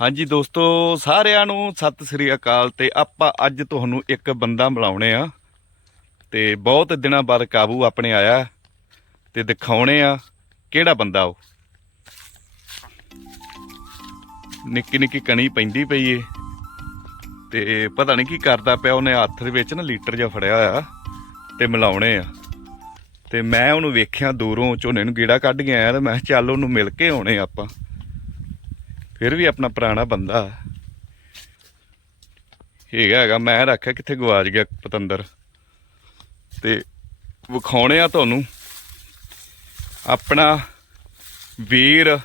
ਹਾਂਜੀ ਦੋਸਤੋ, ਸਾਰਿਆਂ ਨੂੰ ਸਤਿ ਸ੍ਰੀ ਅਕਾਲ ਤੇ ਆਪਾਂ ਅੱਜ ਤੁਹਾਨੂੰ ਇੱਕ ਬੰਦਾ ਮਿਲਾਉਣੇ ਆ ਤੇ ਬਹੁਤ ਦਿਨਾਂ ਬਾਅਦ ਕਾਬੂ ਆਪਣੇ ਆਇਆ ਤੇ ਦਿਖਾਉਣੇ ਆ ਕਿਹੜਾ ਬੰਦਾ ਉਹ। ਨਿੱਕੀ ਨਿੱਕੀ ਕਣੀ ਪੈਂਦੀ ਪਈ ਏ ਤੇ ਪਤਾ ਨਹੀਂ ਕੀ ਕਰਦਾ ਪਿਆ, ਉਹਨੇ ਹੱਥ ਦੇ ਵਿੱਚ ਨਾ ਲੀਟਰ ਜਿਹਾ ਫੜਿਆ ਹੋਇਆ ਤੇ ਮਿਲਾਉਣੇ ਆ। ਤੇ ਮੈਂ ਉਹਨੂੰ ਵੇਖਿਆ ਦੂਰੋਂ, ਝੋਨੇ ਨੂੰ ਗੀੜਾ ਕੱਢ ਕੇ ਆਇਆ ਤੇ ਮੈਂ ਕਿਹਾ ਚੱਲ ਉਹਨੂੰ ਮਿਲ ਕੇ ਆਉਣੇ ਆਪਾਂ। ਫਿਰ ਵੀ ਆਪਣਾ ਪੁਰਾਣਾ ਬੰਦਾ। ਹੈਗਾ ਹੈਗਾ, ਮੈਂ ਰੱਖਿਆ ਕਿੱਥੇ ਗਵਾਚ ਗਿਆ ਪਤੰਦਰ। ਤੇ ਵਿਖਾਉਣੇ ਆ ਤੁਹਾਨੂੰ। ਆਪਣਾ ਵੀਰ,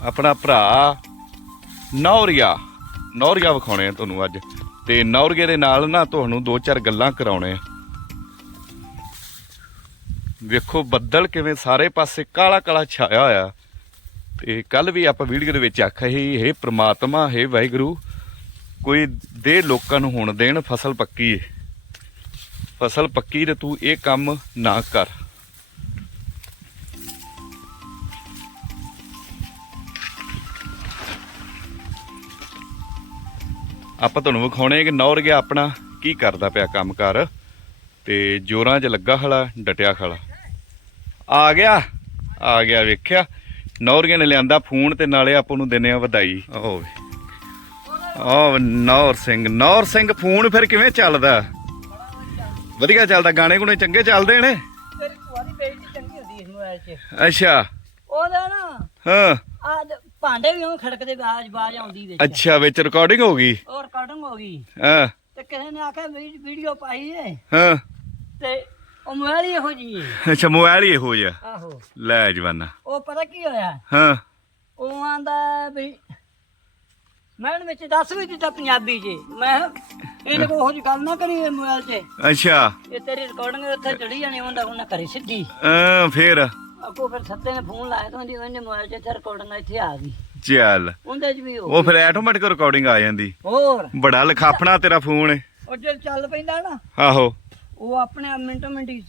ਆਪਣਾ ਭਰਾ, ਨੌਰੀਆ। ਨੌਰੀਆ ਵਿਖਾਉਣੇ ਆ ਤੁਹਾਨੂੰ ਅੱਜ। ਤੇ ਨੌਰੀਏ ਦੇ ਨਾਲ ਨਾ ਤੁਹਾਨੂੰ ਦੋ ਚਾਰ ਗੱਲਾਂ ਕਰਾਉਣੇ ਆ। ਵੇਖੋ ਬੱਦਲ ਕਿਵੇਂ ਸਾਰੇ ਪਾਸੇ ਕਾਲਾ ਕਾਲਾ ਛਾਇਆ ਹੋਇਆ। ਤੇ ਕੱਲ ਵੀ ਆਪਾਂ ਵੀਡੀਓ ਦੇ ਵਿੱਚ ਆਖਿਆ ਸੀ, ਹੇ ਪ੍ਰਮਾਤਮਾ, ਹੇ ਵਾਹਿਗੁਰੂ, ਕੋਈ ਦੇ ਲੋਕਾਂ ਨੂੰ ਹੁਣ ਦੇਣ, ਫਸਲ ਪੱਕੀ ਏ। ਫਸਲ ਪੱਕੀ ਤੇ ਤੂੰ ਇਹ ਕੰਮ ਨਾ ਕਰ। ਆਪਾਂ ਤੁਹਾਨੂੰ ਵਿਖਾਉਣੇ ਕਿ ਨੌਰ ਗਿਆ ਆਪਣਾ ਕੀ ਕਰਦਾ ਪਿਆ ਕੰਮ ਕਰ ਤੇ ਜੋਰਾਂ 'ਚ ਲੱਗਾ ਖਲਾ ਡਟਿਆ ਖਲਾ ਆ ਗਿਆ ਆ ਗਿਆ ਵੇਖਿਆ। ਨੌਰੀਆਂ ਨੇ ਲਿਆਂਦਾ ਫੋਨ ਤੇ ਨਾਲੇ ਆਪਾਂ ਨੂੰ ਦਿੰਨੇ ਆ ਵਧਾਈ। ਓ ਵੇ। ਓ ਨੌਰ ਸਿੰਘ ਨੌਰ ਸਿੰਘ ਫੋਨ ਫਿਰ ਕਿਵੇਂ ਚੱਲਦਾ? ਵਧੀਆ ਚੱਲਦਾ ਗਾਣੇ ਗੁਣੇ ਚੰਗੇ ਚੱਲਦੇ ਨੇ? ਤੇਰੀ ਭੂਆ ਦੀ ਬੇਇੱਜ਼ਤੀ ਚੰਗੀ ਹੁੰਦੀ ਇਸ ਮੋਬਾਈਲ 'ਚ। ਅੱਛਾ। ਉਹਦਾ ਨਾ ਹਾਂ। ਆ ਭਾਂਡੇ ਵੀ ਉਹ ਖੜਕਦੇ ਬਾਜ ਬਾਜ ਆਉਂਦੀ ਵਿੱਚ। ਅੱਛਾ ਵਿੱਚ ਰਿਕਾਰਡਿੰਗ ਹੋ ਗਈ? ਉਹ ਰਿਕਾਰਡਿੰਗ ਹੋ ਗਈ। ਹਾਂ। ਤੇ ਕਿਸੇ ਨੇ ਆਖਿਆ ਵੀਡੀਓ ਪਾਈ ਏ। ਹਾਂ। ਤੇ ਉਹ ਮੋਬਾਈਲ ਹੀ ਇਹੋ ਜੀ ਏ ਅੱਛਾ ਮੋਬਾਈਲ ਹੀ ਇਹੋ ਜਿਹਾ। ਆਹੋ। ਲੈ ਜਵਾਨਾ। ਉਹ ਪਤਾ ਕੀ ਹੋਇਆ? ਹਾਂ। ਉਹ ਆਂਦਾ ਵੀ ਮੈਂ ਉਹਨੂੰ ਵਿੱਚ ਦੱਸ ਵੀ ਦਿੱਤਾ ਪੰਜਾਬੀ 'ਚ। ਮੈਂ ਕਿਹਾ, ਇਹਨੇ ਕੋਈ ਉਹੋ ਜਿਹੀ ਗੱਲ ਨਾ ਕਰੀ ਮੋਬਾਈਲ 'ਚ ਅੱਛਾ। ਇਹ ਤੇਰੀ ਰਿਕਾਰਡਿੰਗ ਉੱਥੇ ਚੜੀ ਜਾਣੀ ਉਹਦਾ ਉਹਨੇ ਕਰੀ ਸਿੱਧੀ। ਅਹ, ਫਿਰ? ਅੱਗੋਂ ਫਿਰ ਸੱਤੇ ਨੇ ਫੋਨ ਲਾਇਆ ਤਾਂ ਉਹਦੀ ਉਹਨੇ ਮੋਬਾਈਲ 'ਚ ਇੱਥੇ ਰਿਕਾਰਡਿੰਗ ਇੱਥੇ ਆ ਗਈ। ਚੱਲ। ਉਹਦੇ 'ਚ ਵੀ ਉਹ ਫਿਰ ਆਟੋਮੈਟਿਕ ਰਿਕਾਰਡਿੰਗ ਆ ਜਾਂਦੀ। ਹੋਰ? ਬੜਾ ਲਖਾਫਣਾ ਤੇਰਾ ਫੋਨ ਹੈ ਉਹ ਜੇ ਚੱਲ ਪੈਂਦਾ ਨਾ। ਆਹੋ। ਉਹ ਆਪਣੇ ਆਪ ਮਿੰਟੋ ਮਿੰਟ ਹੀ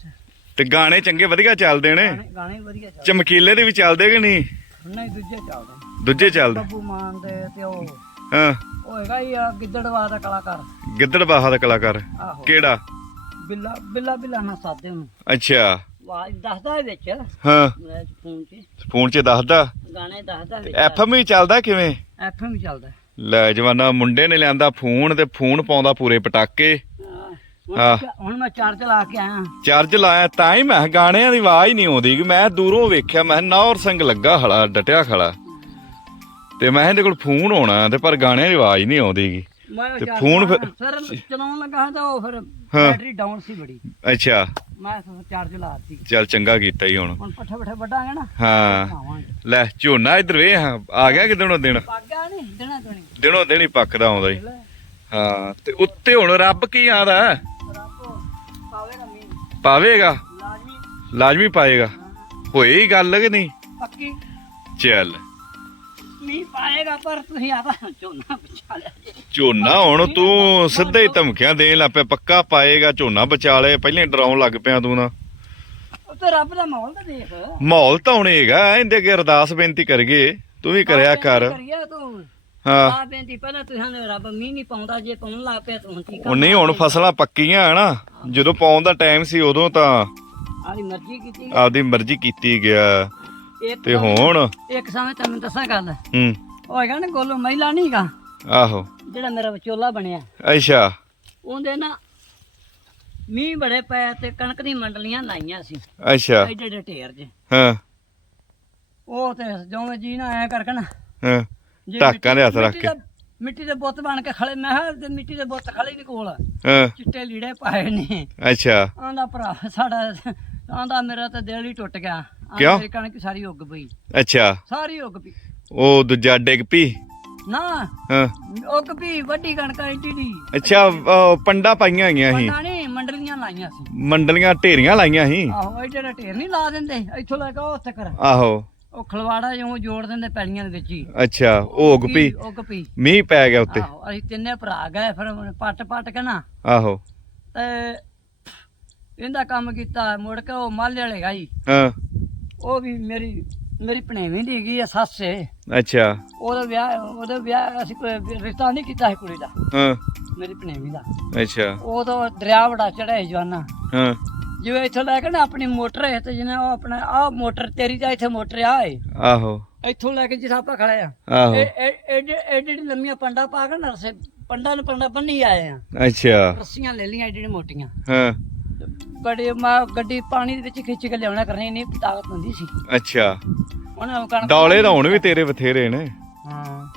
ਤੇ ਗਾਣੇ ਚੰਗੇ ਵਧੀਆ ਚੱਲਦੇ ਨੇ। ਗਾਣੇ ਗਾਣੇ ਵਧੀਆ ਚੱਲ ਚਮਕੀਲੇ ਦੇ ਵੀ ਚੱਲਦੇ ਕਿ ਨਹੀਂ? ਨਹੀਂ ਦੂਜੇ ਚੱਲਦੇ। ਦੂਜੇ ਚੱਲਦੇ। ਬੱਬੂ ਮਾਨ ਦੇ ਤੇ ਉਹ। ਹਾਂ। ਉਹ ਹੈਗਾ ਹੀ ਆ ਗਿੱਦੜਵਾ ਦਾ ਕਲਾਕਾਰ। ਗਿੱਦੜ ਬਾਹਾ ਦਾ ਕਲਾਕਾਰ। ਆਹੋ। ਕਿਹੜਾ? ਬਿੱਲਾ ਬਿੱਲਾ ਬਿੱਲਾ ਨਾ ਸਾਦੇ ਉਹਨੂੰ। ਅੱਛਾ। ਆਵਾਜ਼ ਦੱਸਦਾ ਹੈ ਵਿੱਚ। ਹਾਂ। ਮੈਂ ਫੋਨ 'ਚ। ਫੋਨ 'ਚ ਦੱਸਦਾ। ਗਾਣੇ ਦੱਸਦਾ ਵਿੱਚ। ਐਫਐਮ ਵੀ ਚੱਲਦਾ ਕਿਵੇਂ? ਐਫਐਮ ਚੱਲਦਾ। ਲੈ ਜਵਾਨਾ ਮੁੰਡੇ ਨੇ ਲਿਆਂਦਾ ਫੋਨ ਤੇ ਫੋਨ ਪਾਉਂਦਾ ਪੂਰੇ ਪਟਾਕੇ। ਹਾਂ। ਹੁਣ ਹਾਂ। ਮੈਂ- ਚਾਰਜ ਲਾ ਕੇ ਆਇਆ। ਚਾਰਜ ਲਾਇਆ ਤਾਂ ਹੀ ਮੈਂ ਕਿਹਾ ਗਾਣਿਆਂ ਦੀ ਆਵਾਜ਼ ਨਹੀਂ ਆਉਂਦੀ ਕਿ ਮੈਂ ਦੂਰੋਂ ਵੇਖਿਆ ਮੈਂ ਕਿਹਾ ਨੌਰ ਸਿੰਘ ਲੱਗਾ ਖੜਾ ਡਟਿਆ ਖੜਾ। ਤੇ ਮੈਂ ਕਿਹਾ ਇਹਦੇ ਕੋਲ ਫੋਨ ਹੋਣਾ ਤੇ ਪਰ ਗਾਣਿਆਂ ਦੀ ਆਵਾਜ਼ ਨਹੀਂ ਆਉਂਦੀ ਗੀ। ਮੈਂ ਤੇ charge ਫੋਨ ਫਿਰ- ਲਾਇਆ। ਸਰ ਚਲਾਉਣ ਲੱਗਾ ਤਾਂ ਉਹ ਫਿਰ ਬੈਟਰੀ ਡਾਊਨ ਸੀ ਬੜੀ। ਅੱਛਾ। ਮੈਂ ਚਾਰਜ ਲਾਤੀ ਚੱਲ ਚੰਗਾ ਕੀਤਾ ਹੀ ਹੁਣ। ਹੁਣ ਪੱਠੇ ਪੱਠੇ ਵੱਢਾਂਗੇ ਨਾ ਹਾਂ। ਖਾਵਾਂਗੇ ਲੈ ਝੋਨਾ ਇਧਰ ਵੇ ਹਾਂ ਆ ਗਿਆ ਕਿਦਣੋਂ ਦਿਨ ਪਾਗਾ ਨਹੀਂ ਦੇਣਾ ਦੇਣੀ ਦਿਨੋਂ ਦਿਨ ਹੀ ਪੱਕਦਾ ਆਉਂਦਾ ਹੀ ਹਾਂ ਤੇ ਉੱਤੇ ਹੁਣ ਰੱਬ ਕੀ ਆਦਾ? ਪਾਵੇਗਾ? ਲਾਜ਼ਮੀ ਲਾਜ਼ਮੀ ਪਾਏਗਾ। ਹੋਈ ਹੀ ਗੱਲ ਕਿ ਨਹੀਂ? ਪੱਕੀ। ਚੱਲ। ਮੀਂਹ ਪਾਏਗਾ ਪਰ ਤੁਸੀਂ ਆਦਾ ਝੋਨਾ ਬਚਾ ਲਿਆ। ਝੋਨਾ ਹੁਣ ਤੂੰ ਸਿੱਧੇ ਹੀ ਧਮਕੀਆਂ ਦੇਣ ਲੱਗ ਪਿਆ ਪੱਕਾ ਪਾਏਗਾ ਝੋਨਾ ਬਚਾ ਲੈ ਪਹਿਲੇ ਡਰਾਉਣ ਲੱਗ ਪਿਆ ਤੂੰ ਨਾ। ਉਹ ਤੇ ਰੱਬ ਦਾ ਮਾਹੌਲ ਤਾਂ ਦੇਖ। ਮਾਹੌਲ ਤਾਂ ਹੁਣ ਹੈਗਾ ਇਹਦੇ ਅੱਗੇ ਅਰਦਾਸ ਬੇਨਤੀ ਕਰਗੇ ਤੂੰ ਵੀ ਕਰਿਆ ਕਰ। ਕਰੀਏ ਤੂੰ। ਹਾਂ। ਆ ਬੇਨਤੀ ਪਹਿਲਾਂ ਤੁਸੀਂ ਨੇ ਰੱਬ ਮੀਂਹ ਨਹੀਂ ਪਾਉਂਦਾ ਜੇ ਪਾਉਣ ਲੱਗ ਪਿਆ ਤੂੰ ਠੀਕ ਉਹ ਨਹੀਂ ਹੁਣ ਫਸਲਾਂ ਪੱਕੀਆਂ ਆ ਨਾ। ਜਦੋਂ ਪਾਉਣ ਦਾ ਟਾਈਮ ਸੀ ਉਦੋਂ ਤਾਂ ਆਦੀ ਮਰਜ਼ੀ ਕੀਤੀ। ਆਪਦੀ ਮਰਜ਼ੀ ਕੀਤੀ ਗਿਆ। ਇੱਕ ਤੇ ਹੁਣ? ਇੱਕ ਸਮੇਂ ਤੈਨੂੰ ਦੱਸਾਂ ਗੱਲ। ਹੂੰ। ਉਹ ਹੈਗਾ ਨਾ ਗੋਲੂ ਮਹਿਲਾ ਨਹੀਂਗਾ ਆਹੋ। ਜਿਹੜਾ ਮੇਰਾ ਵਿਚੋਲਾ ਬਣਿਆ। ਅੱਛਾ। ਉਹਦੇ ਨਾ ਮੀਂਹ ਬੜੇ ਪਏ ਤੇ ਕਣਕ ਦੀ ਮੰਡਲੀਆਂ ਲਾਈਆਂ ਸੀ। ਅੱਛਾ। ਐਡੇ ਐਡੇ ਢੇਰ 'ਚ ਹਾਂ। ਉਹ ਤੇ ਜਿਵੇਂ ਜੀ ਨਾ ਐ ਕਰਕੇ ਨਾ ਹਾਂ। ਢਾਕਾਂ ਦੇ ਹੱਥ ਰੱਖ ਕੇ। ਮਿੱਟੀ ਦੇ ਬੁੱਤ ਬਣ ਕੇ ਖੜੇ ਮੈਂ ਕਿਹਾ ਤੇ ਮਿੱਟੀ ਦੇ ਬੁੱਤ ਖੜੇ ਵੀ ਕੋਲ। ਹਾਂ। ਚਿੱਟੇ ਲੀੜੇ ਪਾਏ ਨੇ। ਅੱਛਾ। ਆਂਦਾ ਭਰਾ ਸਾਡਾ ਆਂਦਾ ਮੇਰਾ ਤਾਂ ਦਿਲ ਹੀ ਟੁੱਟ ਗਿਆ। ਕਿਉਂ? ਮੇਰੀ ਕਣਕ ਸਾਰੀ ਉੱਗ ਪਈ। ਅੱਛਾ। ਸਾਰੀ ਉੱਗ ਪਈ। ਉਹ ਦੂਜਾ ਡਿੱਗ ਪੀ ਨਾ। ਹਾਂ। ਉੱਗ ਪਈ ਵੱਡੀ ਕਣਕ ਐਡੀ ਦੀ। ਅੱਛਾ ਪੰਡਾ ਪਾਈਆਂ ਹੋਈਆਂ ਸੀ। ਪਤਾ ਨਹੀਂ ਮੰਡਲੀਆਂ ਲਾਈਆਂ ਸੀ। ਮੰਡਲੀਆਂ ਢੇਰੀਆਂ ਲਾਈਆਂ ਸੀ। ਆਹੋ ਐਡੇ ਢੇਰ ਨਹੀਂ ਲਾ ਦਿੰਦੇ। ਇੱਥੋਂ ਲੈ ਕੇ ਉੱਥੇ ਕਰ ਆਹੋ। ਉਹ ਖਲਵਾੜਾ ਜਿਉਂ ਜੋੜ ਦਿੰਦੇ ਪੈਲੀਆਂ ਦੇ ਵਿੱਚ ਹੀ। ਅੱਛਾ ਉਹ ਉਗ ਪੀ ਉੱਗ ਪਈ। ਮੀਂਹ ਪੈ ਗਿਆ ਉੱਤੇ? ਆਹੋ ਅਸੀਂ ਤਿੰਨੇ ਭਰਾ ਗਏ ਫਿਰ ਪੱਟ ਪੱਟ ਕੇ ਨਾ ਆਹੋ। ਤੇ ਇਹਦਾ ਕੰਮ ਕੀਤਾ ਮੁੜ ਕੇ ਉਹ ਮਾਲੇ ਵਾਲੇ ਗਾਈ ਹਾਂ। ਉਹ ਵੀ ਮੇਰੀ ਮੇਰੀ ਭਣੇਵੀਂ ਦੀ ਗਈ ਆ ਸੱਸ ਅੱਛਾ। ਉਹਦਾ ਵਿਆਹ ਉਹਦਾ ਵਿਆਹ ਅਸੀਂ ਕੋਈ ਰਿਸ਼ਤਾ ਨਹੀਂ ਕੀਤਾ ਸੀ ਕੁੜੀ ਦਾ। ਹਾਂ। ਮੇਰੀ ਭਣੇਵੀਂ ਦਾ। ਅੱਛਾ। ਉਦੋਂ ਦਰਿਆ ਬੜਾ ਚੜਿਆ ਜਵਾਨਾ। ਹਾਂ। ਜਿਵੇਂ ਇੱਥੋਂ ਲੈ ਕੇ ਨਾ ਆਪਣੀ ਮੋਟਰ ਹੈ ਤੇ ਜਿਹਨੇ ਉਹ ਆਪਣਾ ਆਹ ਮੋਟਰ ਤੇਰੀ ਦਾ ਇੱਥੇ ਮੋਟਰ ਆ ਏ ਆਹੋ। ਇੱਥੋਂ ਲੈ ਕੇ ਜਿੱਥੇ ਆਪਾਂ ਖੜੇ ਆ। ਆਹੋ। ਐਡੀ ਐਡੀ ਲੰਮੀਆਂ ਪੰਡਾ ਪਾ ਕੇ ਨਾ ਰਸੇ ਪੰਡਾ ਨੂੰ ਪੰਡਾ ਬੰਨੀ ਆਏ ਆ। ਅੱਛਾ। ਰੱਸੀਆਂ ਲੈ ਲਈਆਂ ਐਡੀ ਮੋਟੀਆਂ। ਹਾਂ। ਬੜੇ ਮਾ ਗੱਡੀ ਪਾਣੀ ਦੇ ਵਿੱਚ ਖਿੱਚ ਕੇ ਲਿਆਉਣਾ ਕਰਨੀ ਨਹੀਂ ਤਾਕਤ ਹੁੰਦੀ ਸੀ। ਅੱਛਾ। ਉਹਨਾਂ ਕਣਕ ਡੌਲੇ ਤਾਂ ਹੁਣ ਵੀ ਤੇਰੇ ਬਥੇਰੇ ਨੇ। ਹਾਂ।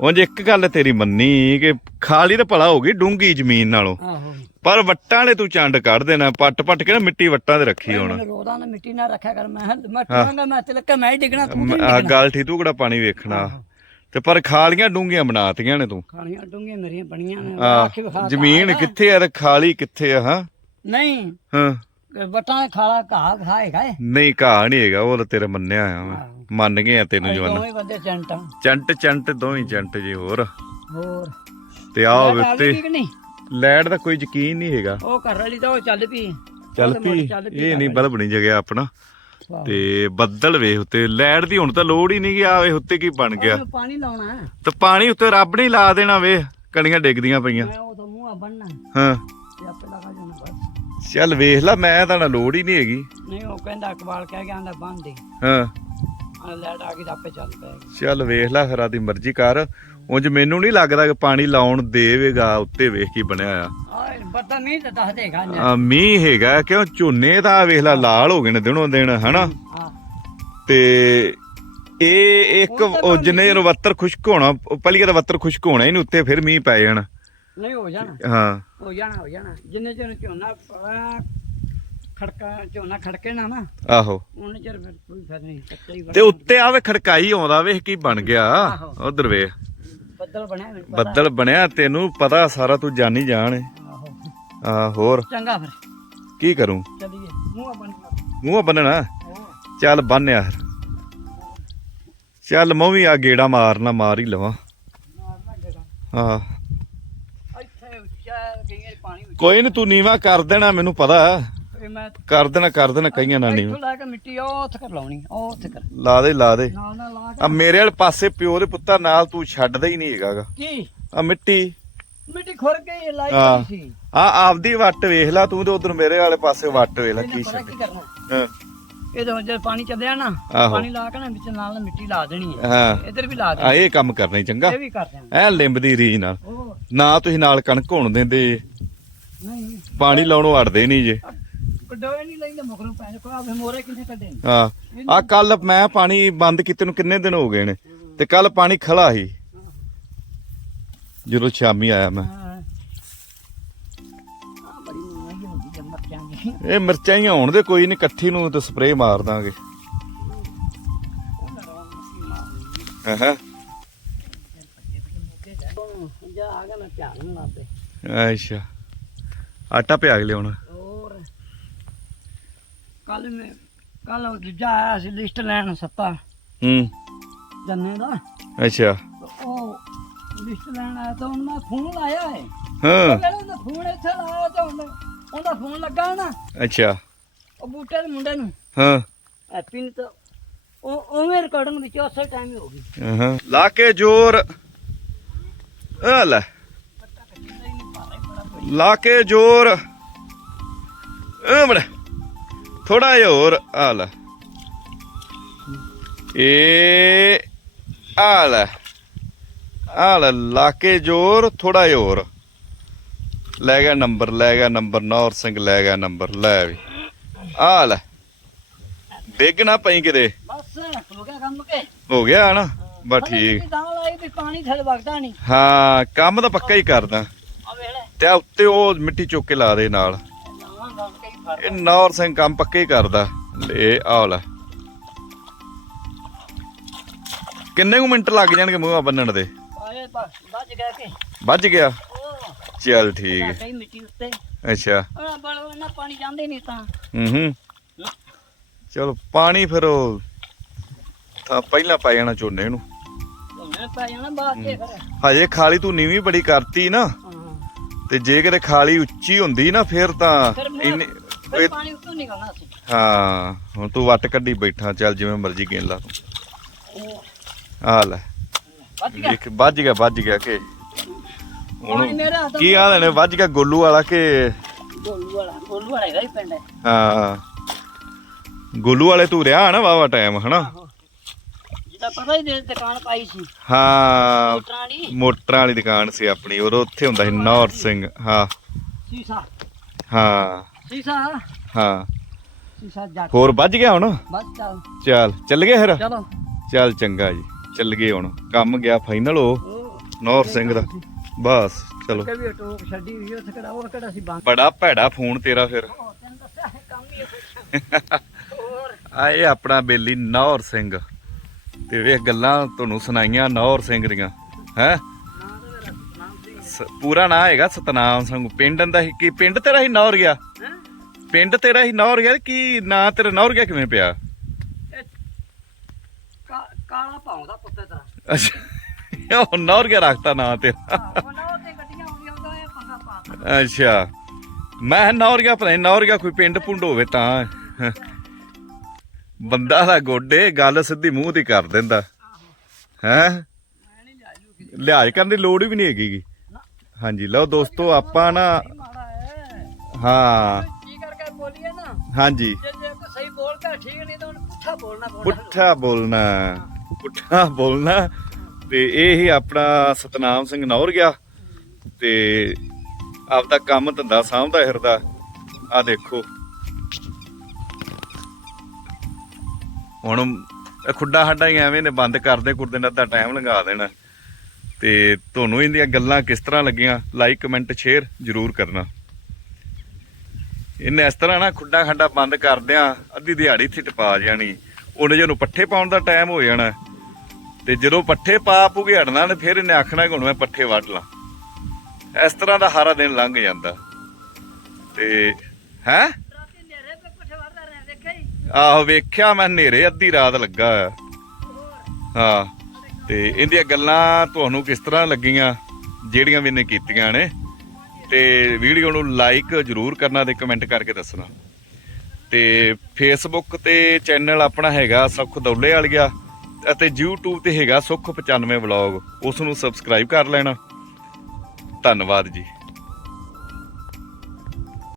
ਉਂਝ ਇੱਕ ਗੱਲ ਤੇਰੀ ਮੰਨੀ ਕਿ ਖਾਲੀ ਤਾਂ ਭਲਾ ਹੋ ਗਈ ਡੂੰਗੀ ਜ਼ਮੀਨ ਨਾਲੋਂ। ਆਹੋ। ਪਰ ਵੱਟਾਂ ਵਾਲੇ ਤੂੰ ਚੰਡ ਕੱਢ ਦੇਣਾ ਪੱਟ ਪੱਟ ਕੇ ਨਾ ਮਿੱਟੀ ਵੱਟਾਂ ਤੇ ਰੱਖੀ ਹੁਣ। ਰੋਦਾ ਨਾ ਮਿੱਟੀ ਨਾ ਰੱਖਿਆ ਕਰ ਮੈਂ ਮੈਂ ਠਾਂਗਾ ਮੈਂ ਤੇ ਲੱਗਾ ਮੈਂ ਹੀ ਡਿੱਗਣਾ ਤੂੰ ਤੇ ਆ ਗੱਲ ਠੀ ਤੂੰ ਕਿਹੜਾ ਪਾਣੀ ਵੇਖਣਾ? ਤੇ ਪਰ ਖਾਲੀਆਂ ਡੂੰਗੀਆਂ ਬਣਾਤੀਆਂ ਨੇ ਤੂੰ। ਖਾਣੀਆਂ ਡੂੰਘੀਆਂ ਮੇਰੀਆਂ ਬਣੀਆਂ ਨੇ ਆ ਆਖੀ ਵਿਖਾ ਜ਼ਮੀਨ ਕਿੱਥੇ ਆ ਤੇ ਖਾਲੀ ਕਿੱਥੇ ਆ ਹਾਂ? ਨਹੀਂ ਹਾਂ। ਵਟਾਂ ਦੇ ਖਾਲਾ ਘਾਹ ਖਾਏਗਾ ਨਹੀਂ ਘਾਹ ਨਹੀਂ ਹੈਗਾ ਉਹ ਤੇਰੇ ਮੰਨਿਆ ਆ ਮੈਂ। ਮੰਨ ਗਏ ਆ ਤੈਨੂੰ ਜਵਾਨ। ਦੋਵੇਂ ਬੰਦੇ ਚੰਟਾਂ ਚੰਟ ਚੰਟ ਦੋਵੇਂ ਚੰਟ ਜੇ ਹੋਰ। ਹੋਰ। ਤੇ ਆ ਉੱਤੇ ਨਹੀਂ ਲੈਟ ਦਾ ਕੋਈ ਯਕੀਨ ਨਹੀਂ ਹੈਗਾ। ਉਹ ਘਰ ਵਾਲੀ ਤਾਂ ਉਹ ਚੱਲ ਪਈ। ਚੱਲ ਪਈ। ਇਹ ਨਹੀਂ ਬਲਬਣੀ ਜਗਿਆ ਆਪਣਾ। ਤੇ ਬੱਦਲ ਵੇਖ ਉੱਤੇ ਲੈਟ ਦੀ ਹੁਣ ਤਾਂ ਲੋੜ ਹੀ ਨਹੀਂ ਗਿਆ ਵੇ ਉੱਤੇ ਕੀ ਬਣ ਗਿਆ। ਪਾਣੀ ਲਾਉਣਾ ਤੇ ਪਾਣੀ ਉੱਤੇ ਰੱਬ ਨੇ ਲਾ ਦੇਣਾ ਵੇ ਕਣੀਆਂ ਡਿੱਗਦੀਆਂ ਪਈਆਂ। ਮੈਂ ਉਹ ਤਾਂ ਮੂੰਹ ਆ ਬੰਨਣਾ ਹਾਂ। ਤੇ ਆਪੇ ਲਗਾ ਜਾਣਾ ਬਸ। ਚੱਲ ਵੇਖ ਲੈ ਮੈਂ ਤਾਂ ਨਾ ਲੋੜ ਹੀ ਨਹੀਂ ਹੈਗੀ। ਨਹੀਂ ਉਹ ਕਹਿੰਦਾ ਇਕਬਾਲ ਕਹਿ ਗਿਆ ਆਂਦਾ ਬੰਨ ਦੇ। ਹਾਂ। ਆ ਲੈਟ ਆ ਗਈ ਤਾਂ ਆਪੇ ਚੱਲ ਪਏਗਾ। ਚੱਲ ਵੇਖ ਲੈ ਫਿਰ ਆਦੀ ਮਰਜ਼ੀ ਕਰ। ਉਂਝ ਮੈਨੂੰ ਨਹੀਂ ਲੱਗਦਾ ਕਿ ਪਾਣੀ ਲਾਉਣ ਦੇਵੇਗਾ ਉੱਤੇ ਵੇਖ ਕੀ ਬਣਿਆ ਆ ਪਤਾ ਨਹੀਂ ਤਾਂ ਦੱਸ ਦੇਗਾ ਨਾ ਆ ਮੀਂਹ ਹੈਗਾ ਕਿਉਂ ਝੋਨੇ ਦਾ ਵੇਖ ਲੈ ਲਾਲ ਹੋ ਗਏ ਨੇ ਦਿਨੋਂ ਦਿਨ ਹਨਾ? ਤੇ ਇਹ ਇੱਕ ਉਹ ਜਿੰਨੇ ਨੂੰ ਵੱਤਰ ਖੁਸ਼ਕ ਹੋਣਾ ਪਹਿਲੀ ਤਾਂ ਵੱਤਰ ਖੁਸ਼ਕ ਹੋਣਾ ਇਹਨੂੰ ਉੱਤੇ ਫਿਰ ਮੀਂਹ ਪੈ ਜਾਣਾ। ਨਹੀਂ ਹੋ ਜਾਣਾ। ਹਾਂ। ਹੋ ਜਾਣਾ ਹੋ ਜਾਣਾ। ਜਿੰਨੇ ਚਿਰ ਝੋਨਾ ਖੜਕਾ ਝੋਨਾ ਖੜਕੇ ਨਾ ਨਾ ਆਹੋ। ਉਹਨੇ ਚਿਰ ਫਿਰ ਕੋਈ ਫਾਇਦਾ ਨਹੀਂ ਤੇ ਉੱਤੇ ਆਵੇ ਖੜਕਾਈ ਆਉਂਦਾ ਵੇਖ ਕੀ ਬਣ ਗਿਆ। ਉਧਰ ਵੇਖ। ਬੱਦਲ ਬਣਿਆ ਮੈਨੂੰ ਪਤਾ। ਬੱਦਲ ਬਣਿਆ ਤੈਨੂੰ ਪਤਾ ਸਾਰਾ ਤੂੰ ਜਾਣੀ ਜਾਣ ਆਹੋ। ਆ ਹੋਰ? ਚੰਗਾ ਫਿਰ। ਕੀ ਕਰੂੰ? ਚਲੀਏ। ਮੂੰਹ ਮੂੰਹ ਬੰਨਣਾ? ਚੱਲ ਬੰਨ ਯਾਰ ਚੱਲ ਮੈਂ ਵੀ ਆ ਗੇੜਾ ਮਾਰਨਾ ਮਾਰ ਹੀ ਲਵਾਂ। ਮਾਰਨਾ ਜਗਾ ਹਾਂ। ਇੱਥੇ ਉੱਚਾ ਗਈਆਂ ਪਾਣੀ ਵਿੱਚ ਕੋਈ ਨਹੀਂ ਤੂੰ ਨੀਵਾ ਕਰ ਦੇਣਾ ਮੈਨੂੰ ਪਤਾ। ਇਹ ਮੈਂ ਕਰ ਦੇਣਾ ਕਰ ਦੇਣਾ ਕਈਆਂ ਨਾਲ ਇੱਥੋਂ ਲੈ ਕੇ ਮਿੱਟੀ ਉਹ ਉੱਥੇ ਕਰ ਲਾਉਣੀ ਉਹ ਉੱਥੇ ਕਰ। ਲਾ ਦੇ ਲਾ ਦੇ। ਨਾਲ ਨਾਲ ਲਾ ਆ ਮੇਰੇ ਵਾਲੇ ਪਾਸੇ ਪਿਓ ਦੇ ਪੁੱਤਰ ਨਾਲ ਤੂੰ ਛੱਡਦਾ ਹੀ ਨਹੀਂ ਹੈਗਾਗਾ। ਕੇ? ਆ ਮਿੱਟੀ। ਮਿੱਟੀ ਖੁਰ ਕੇ ਲਾਈ ਹਾਂ। ਹੋਈ ਸੀ। ਆ ਆਪਦੀ ਵੱਟ ਵੇਖ ਲੈ ਤੂੰ ਤੇ ਉਧਰ ਮੇਰੇ ਵਾਲੇ ਪਾਸੇ ਵੱਟ ਵੇਖ ਲੈ ਇਹਨੇ ਕੀ ਪਤਾ ਛੱਡ। ਕੀ ਕਰਨਾ? ਹਾਂ। ਇਹ ਜਦ ਪਾਣੀ ਚੱਲਿਆ ਨਾ ਆਹੋ। ਪਾਣੀ ਲਾ ਕੇ ਨਾ ਵਿੱਚ ਨਾਲ ਨਾਲ ਮਿੱਟੀ ਲਾ ਦੇਣੀ ਹੈ। ਹਾਂ। ਇੱਧਰ ਵੀ ਲਾ ਆ ਦੇਣੀ ਇਹ ਕੰਮ ਕਰਨਾ ਹੀ ਚੰਗਾ। ਇਹ ਵੀ ਕਰ ਦਿਆਂਗੇ ਐ ਲਿੰਬਦੀ ਰੀ ਨਾਲ। ਉਹ ਨਾ ਤੁਸੀਂ ਨਾਲ ਕਣਕ ਹੋਣ ਦਿੰਦੇ। ਨਹੀਂ। ਪਾਣੀ ਲਾਉਣੋਂ ਅੜਦੇ ਨਹੀਂ ਜੇ। ਕਡੋਏ ਨਹੀਂ ਲੈਂਦੇ ਮੁਖ ਨੂੰ ਪੈਣ ਕੋ ਆਵੇ ਮੋਰੇ ਕਿੱਥੇ ਕੱਢੇ ਨੇ? ਹਾਂ ਆ ਕੱਲ ਮੈਂ ਪਾਣੀ ਬੰਦ ਕੀਤੇ ਨੂੰ ਕਿੰਨੇ ਦਿਨ ਹੋ ਗਏ ਨੇ? ਤੇ ਕੱਲ ਪਾਣੀ ਖਲਾ ਸੀ। ਜਦੋਂ ਸ਼ਾਮੀ ਆਇਆ ਮੈਂ। ਹਾਂ। ਆ ਬੜੀ ਮਹਿੰਗੀ ਹੁੰਦੀ ਜੰਮਤ ਜਾਂਦੀ ਇਹ ਮਿਰਚਾਂ ਹੀ ਹੋਣ ਦੇ ਕੋਈ ਨਹੀਂ ਇਕੱਠੀ ਨੂੰ ਤੇ ਸਪਰੇਅ ਮਾਰ ਦਾਂਗੇ। ਹਾਂ ਜਾ ਆ ਗਿਆ ਮੈਂ ਧਿਆਨ ਨੂੰ ਲਾਤੇ ਅੱਛਾ। ਆਟਾ ਪਿਆ ਕੇ ਲਿਆਉਣਾ। ਕੱਲ ਮੈਂ ਕੱਲ ਦੂਜਾ ਆਇਆ ਸੀ ਲਿਸਟ ਲੈਣ ਸੱਤਾ। ਹੂੰ। ਜੰਨੇ ਦਾ। ਅੱਛਾ। ਤੇ ਉਹ ਲਿਸਟ ਲੈਣ ਆਇਆ ਤਾਂ ਮੈਂ ਫੋਨ ਲਾਇਆ ਹੈ। ਹਾਂ ਕਹਿੰਦਾ ਉਹਦਾ ਫੋਨ ਇੱਥੇ ਲਾਇਆ ਤਾਂ ਉਹਦਾ ਉਹਦਾ ਫੋਨ ਲੱਗਾ ਨਾ। ਅੱਛਾ। ਉਹ ਬੂਟੇ ਦੇ ਮੁੰਡੇ ਨੂੰ। ਹਾਂ। ਹੈਪੀ ਨੂੰ ਤਾਂ ਉਹ ਉਵੇਂ ਰਿਕਾਰਡਿੰਗ ਵਿੱਚ ਉਸੇ ਟਾਈਮ ਹੀ ਹੋ ਗਈ। ਹਾਂ। ਲਾ ਕੇ ਜ਼ੋਰ। ਆ ਲੈ। ਲਾ ਕੇ ਜ਼ੋਰ। ਬੜਾ ਥੋੜਾ ਜਿਹਾ ਹੋਰ ਆ ਲੈ। ਏ ਆ ਲੈ। ਆ ਲੈ ਲਾ ਕੇ ਜ਼ੋਰ ਥੋੜਾ ਜਿਹਾ ਹੋਰ। ਲੈ ਗਿਆ ਨੰਬਰ ਲੈ ਗਿਆ ਨੰਬਰ ਨੌਰ ਸਿੰਘ ਲੈ ਗਿਆ ਨੰਬਰ ਲੈ ਵੀ। ਆ ਲੈ। ਡਿੱਗ ਨਾ ਪਈ ਕਿਤੇ। ਬਸ ਹੋ ਗਿਆ ਕੰਮ ਕੇ। ਹੋ ਗਿਆ ਨਾ ਬਸ ਠੀਕ। ਮਿੱਟੀ ਤਾਂ ਲਾਈ ਵੀ ਪਾਣੀ ਥੱਲੇ ਵਗਦਾ ਨਹੀਂ ਹਾਂ ਕੰਮ ਤਾਂ ਪੱਕਾ ਹੀ ਕਰਦਾ। ਤੇ ਉੱਤੇ ਉਹ ਮਿੱਟੀ ਚੁੱਕ ਕੇ ਲਾ ਦੇ ਨਾਲ। ਇਹ ਨੌਰ ਸਿੰਘ ਕੰਮ ਪੱਕਾ ਕਰਦਾ। ਲੈ ਆ ਲੈ। ਕਿੰਨੇ ਕੁ ਮਿੰਟ ਲੱਗ ਜਾਣਗੇ ਮੂੰਹਾਂ ਬੰਨਣ ਦੇ? ਆਏ ਬਸ ਵੱਜ ਗਿਆ ਕਿ? ਵੱਜ ਗਿਆ? ਚੱਲ ਠੀਕ ਹੈ। ਕਈ ਮਿੱਟੀ ਉੱਤੇ। ਅੱਛਾ। ਉਹ ਬਲ ਨਾ ਪਾਣੀ ਜਾਂਦੇ ਨਹੀਂ ਤਾਂ। ਹੂੰ ਹੂੰ। ਚਲੋ ਪਾਣੀ ਫਿਰ ਉਹ ਤਾਂ ਪਹਿਲਾਂ ਪੈ ਜਾਣਾ ਝੋਨੇ ਨੂੰ। ਮੈਂ ਪੈ ਜਾਣਾ ਬਾਅਦ ਤੇ ਫਿਰ। ਹਜੇ ਖਾਲੀ ਤੂੰ ਨੀਵੀਂ ਬੜੀ ਕਰਤੀ ਨਾ। ਤੇ ਜੇ ਕਿਤੇ ਖਾਲੀ ਉੱਚੀ ਹੁੰਦੀ ਨਾ ਫਿਰ ਤਾਂ ਫਿਰ ਪਾਣੀ ਉੱਤੋਂ ਨਿਕਲਣਾ ਸੀ ਹਾਂ ਹੁਣ ਤੂੰ ਵੱਟ ਕੱਢੀ ਬੈਠਾ ਚੱਲ ਜਿਵੇਂ ਮਰਜ਼ੀ ਗੇਨ ਲਾ ਤੂੰ। ਆ ਲੈ। ਵੱਜ ਗਿਆ। ਵੱਜ ਗਿਆ ਵੱਜ ਗਿਆ ਕਿ। ਹੁਣ ਕੀ ਆਦੇ ਨੇ? ਵੱਜ ਗਿਆ ਗੋਲੂ ਵਾਲਾ ਕਿ? ਗੋਲੂ ਵਾਲਾ ਗੋਲੂ ਵਾਲਾ ਹੈਗਾ ਹੀ ਪਿੰਡ। ਹੈ। ਗੋਲੂ ਵਾਲੇ ਤੂੰ ਰਿਹਾ ਨਾ ਵਾਵਾ ਟਾਈਮ ਹਨਾ? ਜਿਹਦਾ ਪਤਾ ਹੀ ਦੁਕਾਨ ਪਾਈ ਸੀ। ਹਾਂ। ਮੋਟਰਾਂ ਵਾਲੀ। ਦੁਕਾਨ ਸੀ ਆਪਣੀ ਉਹ ਉੱਥੇ ਹੁੰਦਾ ਸੀ ਨੌਰ ਸਿੰਘ ਹਾਂ। ਸੀਸਾ। ਹਾਂ। ਸੀਸਾ? ਹਾਂ। ਸੀਸਾ ਹੋਰ ਵੱਜ ਗਿਆ ਹੁਣ? ਬਸ ਚੱਲ ਚੱਲ ਚੱਲ ਗਏ ਫਿਰ? ਚਲੋ। ਚੱਲ ਚੰਗਾ ਜੀ ਚੱਲ ਗਏ ਹੁਣ। ਕੰਮ ਗਿਆ ਫਾਈਨਲ ਹੋ ਉਹ ਨੌਰ ਸਿੰਘ ਦਾ। ਬਸ ਚਲੋ। ਕਵੀ ਟੋਕ ਛੱਡੀ ਹੋਈ ਉੱਥੇ ਕਿਹੜਾ ਉਹ ਕਿਹੜਾ ਸੀ ਬੰਦ ਬੜਾ ਭੈੜਾ ਫੋਨ ਤੇਰਾ ਫਿਰ। ਉਹ ਤੈਨੂੰ ਦੱਸਿਆ ਹੈ ਕੰਮ ਹੀ ਇਹੋ ਹੋਰ। ਆ ਇਹ ਆਪਣਾ ਬੇਲੀ ਨੌਰ ਸਿੰਘ। ਤੇ ਵੇਖ ਗੱਲਾਂ ਤੁਹਾਨੂੰ ਸੁਣਾਈਆਂ ਨੌਰ ਸਿੰਘ ਦੀਆਂ। ਹੈ? ਨਾਮ ਤਾਂ ਮੇਰਾ ਨਾਮ ਸੀ ਪੂਰਾ ਨਾਂ ਹੈਗਾ ਸਤਨਾਮ ਸਿੰਘ। ਪਿੰਡ ਦਾ ਹੀ ਕੀ? ਪਿੰਡ ਤੇਰਾ ਹੀ ਨੌਰ ਗਿਆ? ਪਿੰਡ ਤੇਰਾ ਹੀ ਨੌਰ ਗਿਆ ਕੀ ਨਾਂ ਤੇਰਾ ਨੌਰ ਗਿਆ ਕਿਵੇਂ ਪਿਆ? ਕਾਲਾ ਪਾਉਂਦਾ ਕੁੱਤੇ ਤਰ੍ਹਾਂ ਅੱਛਾ। ਉਹ ਨੌਰ ਗਿਆ ਰੱਖਤਾ ਨਾਂ ਤੇਰਾ ਤੇ ਅੱਛਾ। ਮੈਂ ਨੌਰ ਗਿਆ ਪਤਾ ਨੌਰ ਗਿਆ ਕੋਈ ਪਿੰਡ ਪੁੰਡ ਹੋਵੇ ਤਾਂ। ਬੰਦਾ ਦਾ ਗੋਡੇ ਗੱਲ ਸਿੱਧੀ ਮੂੰਹ ਦੀ ਕਰ ਦਿੰਦਾ। ਹੈ? ਲਿਹਾਜ਼ ਕਰਨ ਦੀ ਲੋੜ ਵੀ ਨਹੀਂ ਹੈਗੀ। ਹਾਂਜੀ ਲਓ ਦੋਸਤੋ ਆਪਾਂ ਨਾ ਹੈ। ਹਾਂਜੀ। ਜੇ ਜੇ ਕੋਈ ਸਹੀ ਬੋਲ ਕੇ ਠੀਕ ਨਹੀਂ ਤਾਂ ਉਹਨੂੰ ਪੁੱਠਾ ਬੋਲਣਾ ਪਊਗਾ ਪੁੱਠਾ ਬੋਲਣਾ ਪੁੱਠਾ ਬੋਲਣਾ। ਤੇ ਇਹ ਹੀ ਆਪਣਾ ਸਤਨਾਮ ਸਿੰਘ ਨੌਰ ਗਿਆ। ਤੇ ਆਪਦਾ ਕੰਮ ਧੰਦਾ ਸਾਂਭਦਾ ਫਿਰਦਾ। ਆ ਦੇਖੋ। ਹੁਣ ਇਹ ਖੁੱਡਾ ਹੱਡਾ ਹੀ ਐਵੇਂ ਨੇ ਬੰਦ ਕਰਦੇ ਕੁਰਦੇ ਨੇ ਅੱਧਾ ਟਾਈਮ ਲਗਾ ਦੇਣਾ। ਤੇ ਤੁਹਾਨੂੰ ਇਹਦੀਆਂ ਗੱਲਾਂ ਕਿਸ ਤਰ੍ਹਾਂ ਲੱਗੀਆਂ ਲਾਈਕ ਕਮੈਂਟ ਸ਼ੇਅਰ ਜਰੂਰ ਕਰਨਾ। ਇਹਨੇ ਇਸ ਤਰ੍ਹਾਂ ਨਾ ਖੁੱਡਾ ਖੱਡਾ ਬੰਦ ਕਰਦਿਆਂ ਅੱਧੀ ਦਿਹਾੜੀ ਇੱਥੇ ਟਪਾ ਜਾਣੀ। ਉਹਨੇ ਜਦੋਂ ਪੱਠੇ ਪਾਉਣ ਦਾ ਟਾਈਮ ਹੋ ਜਾਣਾ, ਤੇ ਜਦੋਂ ਪੱਠੇ ਪਾ ਪੂਗੇ ਹਟਣਾ ਤੇ ਫਿਰ ਇਹਨੇ ਆਖਣਾ ਹੁਣ ਮੈਂ ਪੱਠੇ ਵੱਢ ਲਾਂ। ਇਸ ਤਰ੍ਹਾਂ ਦਾ ਹਾਰਾ ਦਿਨ ਲੰਘ ਜਾਂਦਾ। ਤੇ ਹੈ? ਆਹੋ, ਵੇਖਿਆ ਮੈਂ, ਹਨੇਰੇ ਅੱਧੀ ਰਾਤ ਲੱਗਾ ਹਾਂ, ਤੇ ਇਹਦੀਆਂ ਗੱਲਾਂ ਤੁਹਾਨੂੰ ਕਿਸ ਤਰ੍ਹਾਂ ਲੱਗੀਆਂ, ਜਿਹੜੀਆਂ ਵੀ ਇਹਨੇ ਕੀਤੀਆਂ ਨੇ? ਤੇ ਵੀਡੀਓ ਨੂੰ ਲਾਈਕ ਜਰੂਰ ਕਰਨਾ ਤੇ ਕਮੈਂਟ ਕਰਕੇ ਦੱਸਣਾ। ਤੇ ਫੇਸਬੁੱਕ ਤੇ ਚੈਨਲ ਆਪਣਾ ਹੈਗਾ ਸੁਖ ਦੌਲੇ ਵਾਲੀਆ ਅਤੇ YouTube ਤੇ ਹੈਗਾ ਸੁਖ 95 ਵਲੌਗ। ਉਸ ਨੂੰ ਸਬਸਕ੍ਰਾਈਬ ਕਰ ਲੈਣਾ। ਧੰਨਵਾਦ ਜੀ।